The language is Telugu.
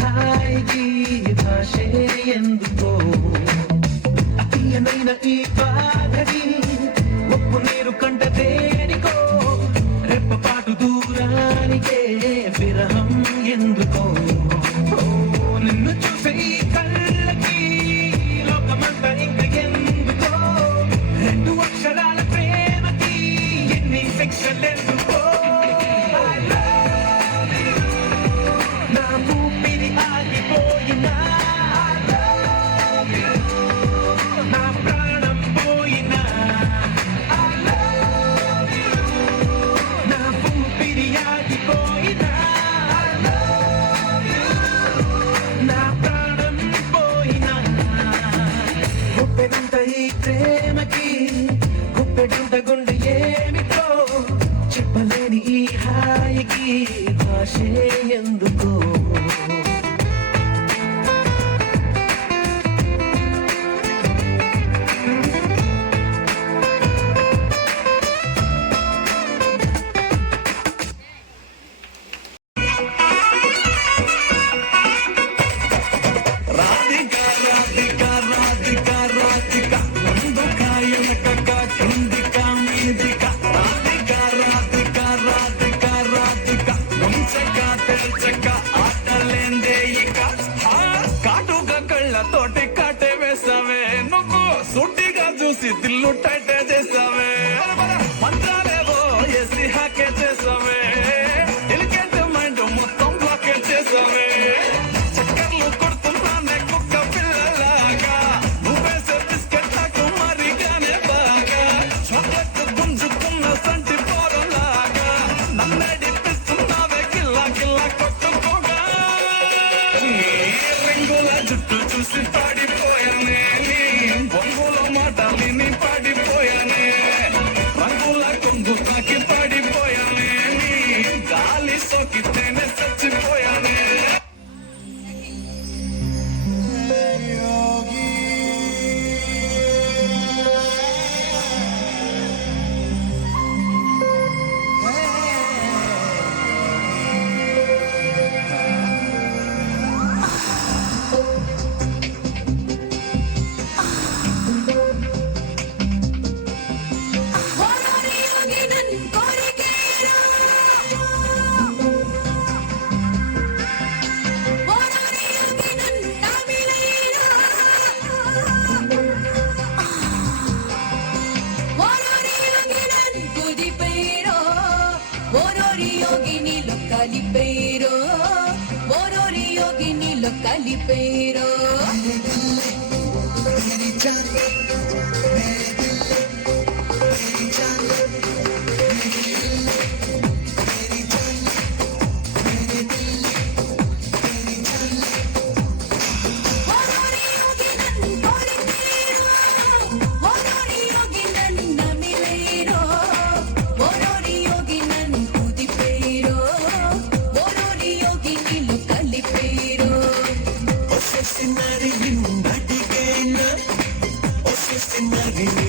హాయికి భాషే ఎందుకో అతీయమైన ఈ బాధని ఒప్పు నీరు కంట దేనికో రెప్పపాటు దూరానికే విరహం ఎందుకో నిన్ను చూసే ఈ కళ్ళకి లోకమంతా ఇంక ఎందుకో రెండు అక్షరాల ప్రేమకి ఎన్ని శిక్షలెందుకో ప్రేమకి గుప్పెడంత గుండె ఏమిటో చెప్పలేని ఈ హాయికి భాషే ఎందుకో తోటి కాటే వేసావే నువ్వు సూటిగా చూసి దిల్లు టైటే చేసావే మంత్రాలేవో ఏసీ హ్యాకే చేసావే ఎలికెంట్ మైండ్ మొత్తం బ్లాకే చేసావే చక్కర్లు కొడుతున్నానే కుక్క పిల్లలాగా నువ్వేసే బిస్కెట్ నాకు మరిగానే బాగా చాక్లెట్ గుంజుకున్న సంటి పోరలాగా నన్నడిపిస్తున్నావే గిల్లా గిల్లా కొట్టుకోగా రింగుల జుట్టు చూసి పాడిపోయానే బొంగుల మాటలిని పాడిపోయానే రంగుల కొంగు తాకి పాడిపోయానే గాలి సోకితేనే చచ్చిపోయానే Calipero, Bororio, Guinilo, Calipero. Sinari